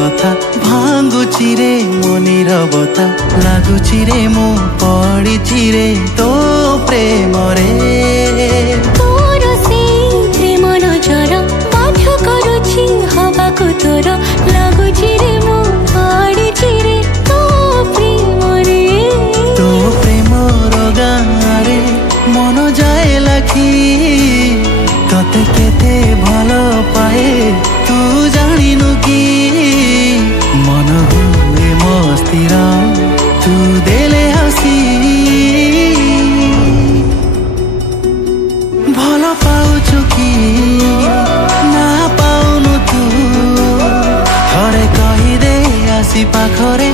कथा भांगुची रे मनीर बता लागुची रे मु पड़िची रे तो प्रेम रे तोर से प्रेम नजर बाध्य करुची हवाको तोर लागुची रे मु पड़िची रे तो प्रेम रे तो प्रेम गाँरे मन जाए लाखी तते केते भल पाए तू जानिनु कि मन हुए मस्तिर तू देले हसी भल पाउछु कि ना पाउनु तू थरे कहिदे आसी पाखरे